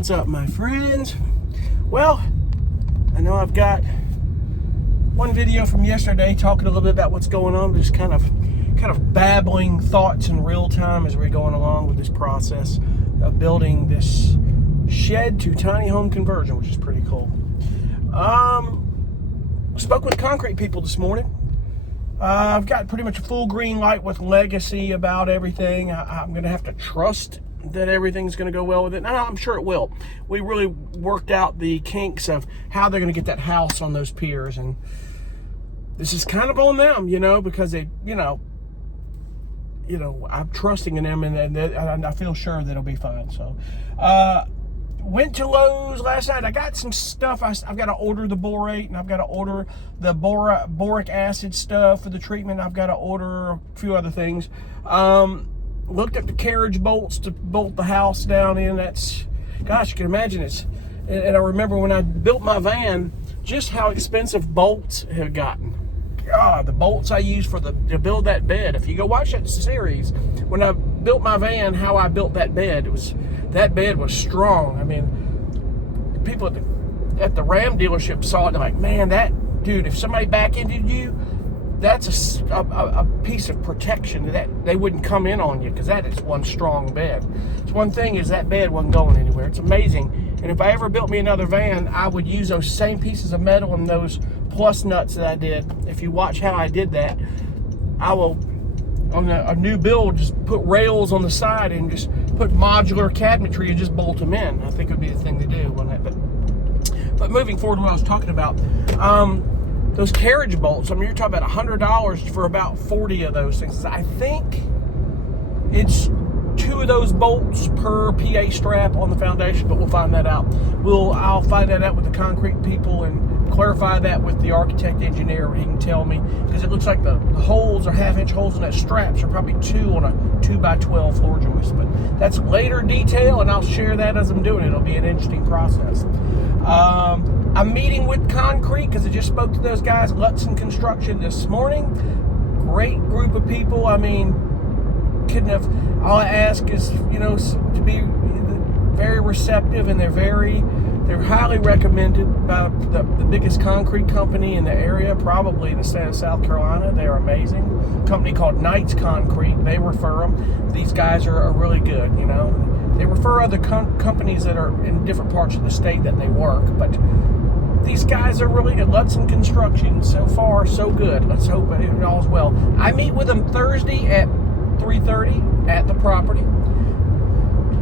What's up, my friends? Well, I know I've got one video from yesterday talking a little bit about what's going on, just kind of babbling thoughts in real time as we're going along with this process of building this shed to tiny home conversion, which is pretty cool. Spoke with concrete people this morning. I've got pretty much a full green light with Legacy about everything. I'm going to have to trust that everything's going to go well with it. And I'm sure it will. We really worked out the kinks of how they're going to get that house on those piers. And this is kind of on them, because they, I'm trusting in them, and I feel sure that it'll be fine. So, went to Lowe's last night. I got some stuff. I've got to order the borate, and I've got to order the boric acid stuff for the treatment. I've got to order a few other things. Looked at the carriage bolts to bolt the house down in. Gosh, you can imagine it. And I remember when I built my van, just how expensive bolts have gotten. God, the bolts I used to build that bed. If you go watch that series, when I built my van, how I built that bed, that bed was strong. I mean, people at the Ram dealership saw it. They're like, man, that dude, if somebody back-ended you, that's a piece of protection that they wouldn't come in on you, because that is one strong bed. It's one thing is that bed wasn't going anywhere. It's amazing. And if I ever built me another van, I would use those same pieces of metal and those plus nuts that I did. If you watch how I did that, I will, on a new build, just put rails on the side and just put modular cabinetry and just bolt them in. I think it would be the thing to do, wouldn't it? But moving forward to what I was talking about, those carriage bolts, I mean, you're talking about $100 for about 40 of those things. I think it's 2 of those bolts per PA strap on the foundation, but we'll find that out. I'll find that out with the concrete people and clarify that with the architect engineer. He can tell me, because it looks like the holes are half-inch holes in that straps are probably 2 on a 2x12 floor joist. But that's later detail, and I'll share that as I'm doing it. It'll be an interesting process. I'm meeting with concrete because I just spoke to those guys, Lutzen Construction, this morning. Great group of people. I mean, all I ask is, to be very receptive, and they're highly recommended by the biggest concrete company in the area, probably in the state of South Carolina. They're amazing. A company called Knights Concrete, they refer them. These guys are really good, They refer other companies that are in different parts of the state that they work, but these guys are really good. Lutzen Construction, so far, so good. Let's hope it all's well. I meet with them Thursday at 3:30 at the property.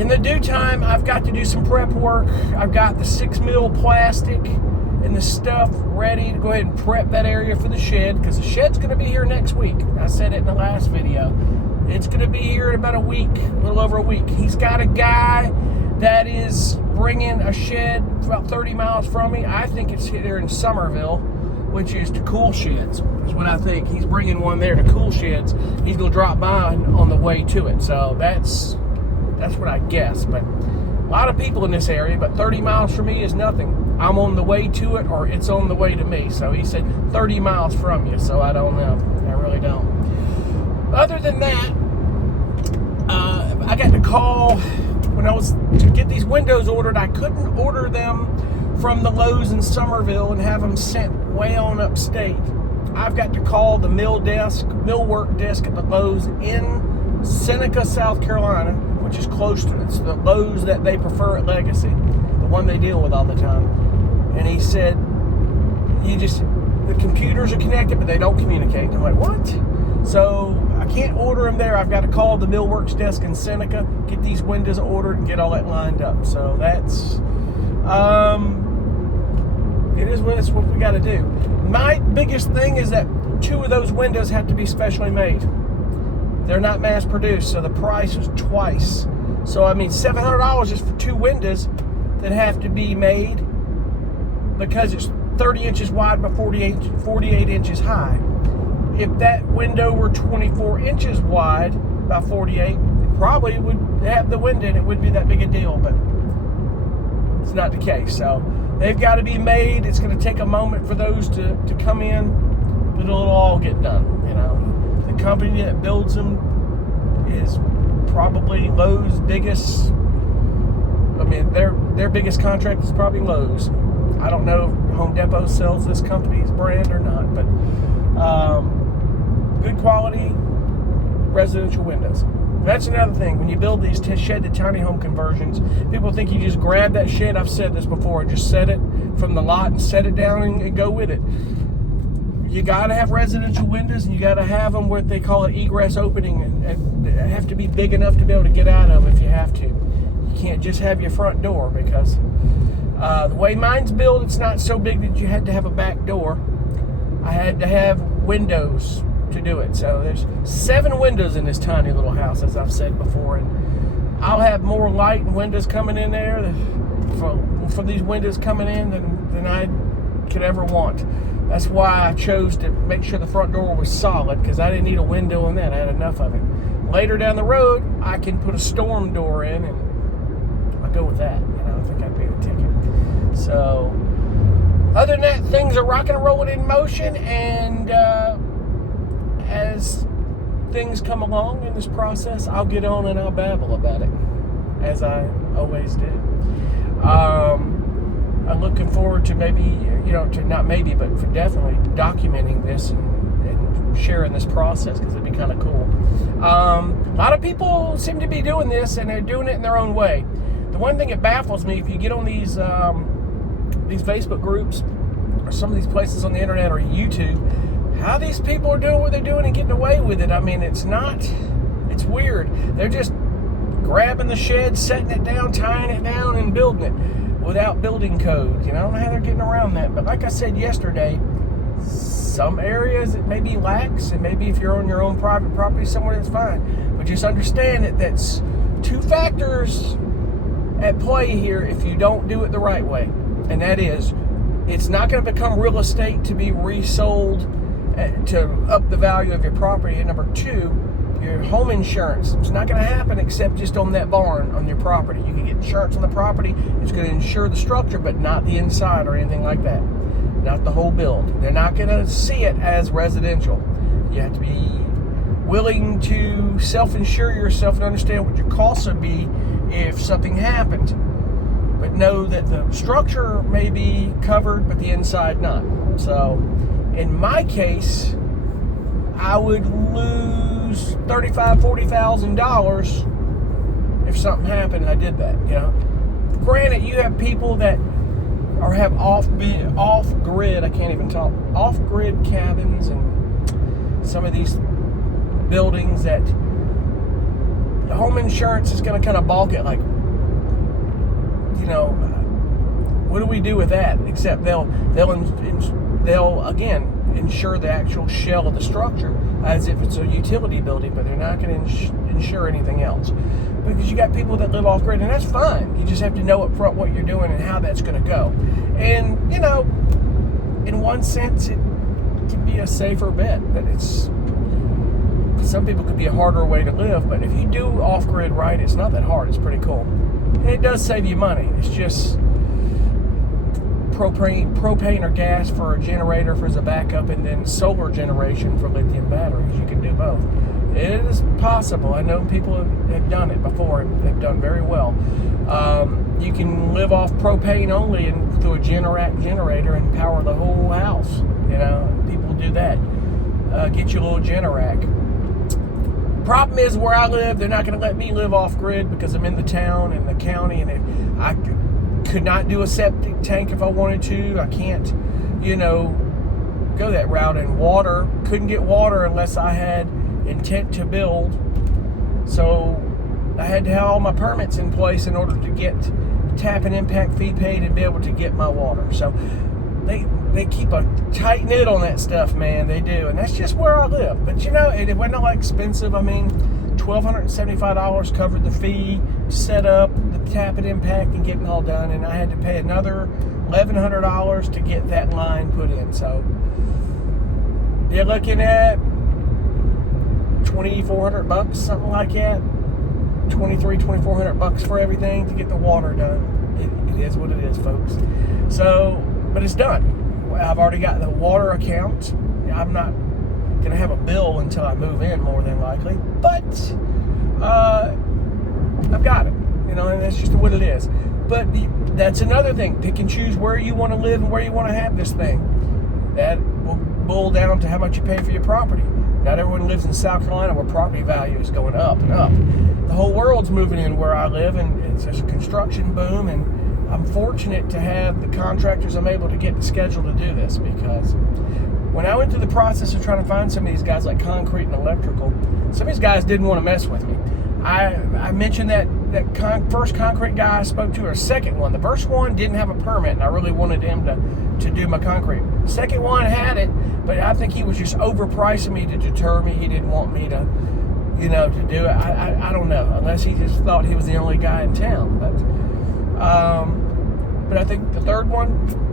In the due time, I've got to do some prep work. I've got the 6 mil plastic and the stuff ready to go ahead and prep that area for the shed, because the shed's going to be here next week. I said it in the last video. It's going to be here in about a week, a little over a week. He's got a guy that is bringing a shed about 30 miles from me. I think it's here in Somerville, which is to Cool Sheds, is what I think. He's bringing one there to Cool Sheds. He's going to drop by on the way to it. So that's what I guess. But a lot of people in this area, but 30 miles from me is nothing. I'm on the way to it, or it's on the way to me. So he said 30 miles from you, so I don't know. I really don't. Other than that, I got the call when I was to get these windows ordered. I couldn't order them from the Lowe's in Somerville and have them sent way on upstate. I've got to call the millwork desk at the Lowe's in Seneca, South Carolina, which is close to it. It's the Lowe's that they prefer at Legacy, the one they deal with all the time. And he said, the computers are connected, but they don't communicate. I'm like, what? So I can't order them there. I've got to call the millworks desk in Seneca, get these windows ordered, and get all that lined up. So that's, it's what we got to do. My biggest thing is that 2 of those windows have to be specially made. They're not mass produced, so the price is twice. So I mean, $700 just for 2 windows that have to be made, because it's 30 inches wide by 48 inches high. If that window were 24 inches wide by 48, it probably would have the window and it wouldn't be that big a deal, but it's not the case. So they've got to be made. It's going to take a moment for those to come in, but it'll all get done. The company that builds them is probably Lowe's biggest. I mean, they're their biggest contract is probably Lowe's. I don't know if Home Depot sells this company's brand or not, but good quality residential windows. That's another thing. When you build these shed to tiny home conversions, people think you just grab that shed. I've said this before. Just set it from the lot and set it down and go with it. You got to have residential windows, and you got to have them what they call an egress opening, and they have to be big enough to be able to get out of if you have to. You can't just have your front door, because the way mine's built, it's not so big that you had to have a back door. I had to have windows to do it. So there's 7 windows in this tiny little house, as I've said before, and I'll have more light and windows coming in there for these windows coming in than I could ever want. That's why I chose to make sure the front door was solid, because I didn't need a window in that. I had enough of it. Later down the road, I can put a storm door in, and I'll go with that. I don't think I'd pay the ticket. So other than that, things are rocking and rolling in motion, and as things come along in this process, I'll get on and I'll babble about it, as I always do. I'm looking forward to for definitely documenting this and sharing this process, because it'd be kind of cool. A lot of people seem to be doing this, and they're doing it in their own way. The one thing that baffles me, if you get on these Facebook groups or some of these places on the internet or YouTube, how these people are doing what they're doing and getting away with it. I mean, it's weird. They're just grabbing the shed, setting it down, tying it down, and building it without building code. I don't know how they're getting around that. But like I said yesterday, some areas it may be lax, and maybe if you're on your own private property somewhere, that's fine. But just understand that that's 2 factors at play here if you don't do it the right way. And that is, it's not going to become real estate to be resold to up the value of your property. And number 2, your home insurance. It's not going to happen except just on that barn on your property. You can get insurance on the property. It's going to insure the structure, but not the inside or anything like that. Not the whole build. They're not going to see it as residential. You have to be willing to self-insure yourself and understand what your costs would be if something happened. But know that the structure may be covered, but the inside not. So in my case, I would lose $35,000, $40,000 if something happened and I did that. Granted, you have people that have off-grid, I can't even talk, off-grid cabins, and some of these buildings that the home insurance is going to kind of balk it, like, what do we do with that? Except they'll again insure the actual shell of the structure as if it's a utility building, but they're not going to insure anything else, because you got people that live off grid, and that's fine. You just have to know up front what you're doing and how that's going to go. And in one sense, it can be a safer bet, but it's, some people could be a harder way to live. But if you do off grid right, it's not that hard. It's pretty cool. And it does save you money. It's just propane or gas for a generator as a backup, and then solar generation for lithium batteries. You can do both. It is possible. I know people have done it before, and they've done very well. You can live off propane only and through a Generac generator and power the whole house. People do that. Get you a little Generac. Problem is, where I live, they're not going to let me live off grid because I'm in the town and the county, and I could not do a septic tank if I wanted to. I can't, go that route. And water, couldn't get water unless I had intent to build. So I had to have all my permits in place in order to get tap and impact fee paid and be able to get my water. So they keep a tight knit on that stuff, man. They do. And that's just where I live. But it wasn't all expensive. I mean, $1,275 covered the fee, set up the tap and impact and getting all done, and I had to pay another $1,100 to get that line put in. So you're looking at $2,400, something like that. $2,400 for everything to get the water done. It is what it is, folks. So, but it's done. I've already got the water account. I'm not gonna have a bill until I move in, more than likely, but I've got it, and that's just what it is. but that's another thing. Pick and choose where you want to live and where you want to have this thing. That will boil down to how much you pay for your property. Not everyone lives in South Carolina where property value is going up and up. The whole world's moving in where I live, and it's a construction boom, and I'm fortunate to have the contractors I'm able to get to schedule to do this, because when I went through the process of trying to find some of these guys like concrete and electrical, some of these guys didn't want to mess with me. I mentioned that first concrete guy I spoke to, or second one. The first one didn't have a permit, and I really wanted him to do my concrete. Second one had it, but I think he was just overpricing me to deter me. He didn't want me to, to do it. I don't know, unless he just thought he was the only guy in town. But I think the third one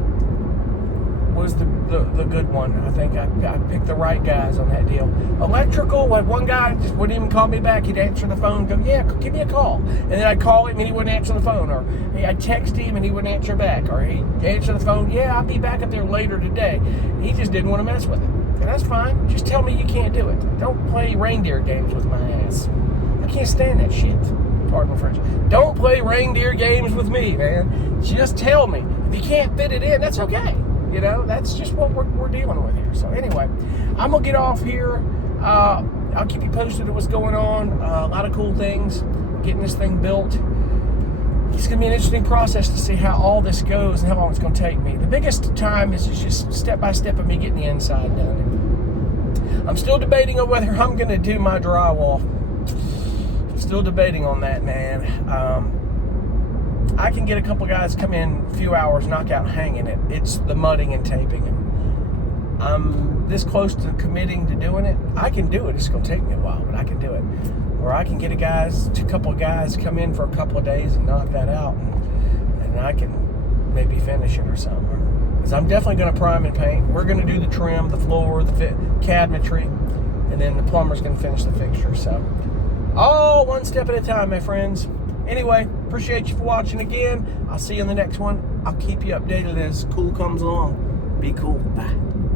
was the good one. I think I picked the right guys on that deal. Electrical, one guy just wouldn't even call me back. He'd answer the phone, go, yeah, give me a call. And then I'd call him and he wouldn't answer the phone. Or I'd text him and he wouldn't answer back. Or he'd answer the phone, yeah, I'll be back up there later today. He just didn't want to mess with it. And that's fine. Just tell me you can't do it. Don't play reindeer games with my ass. I can't stand that shit. Pardon my French. Don't play reindeer games with me, man. Just tell me. If you can't fit it in, that's okay. That's just what we're dealing with here. So anyway, I'm going to get off here. I'll keep you posted on what's going on. A lot of cool things. Getting this thing built. It's going to be an interesting process to see how all this goes and how long it's going to take me. The biggest time is just step by step of me getting the inside done. I'm still debating on whether I'm going to do my drywall. Still debating on that, man. I can get a couple guys come in a few hours, knock out hanging it. It's the mudding and taping. And I'm this close to committing to doing it. I can do it. It's going to take me a while, but I can do it. Or I can get a couple of guys come in for a couple of days and knock that out, and I can maybe finish it or something. Because I'm definitely going to prime and paint. We're going to do the trim, the floor, the cabinetry, and then the plumber's going to finish the fixture. So all one step at a time, my friends. Anyway, appreciate you for watching again. I'll see you in the next one. I'll keep you updated as cool comes along. Be cool. Bye.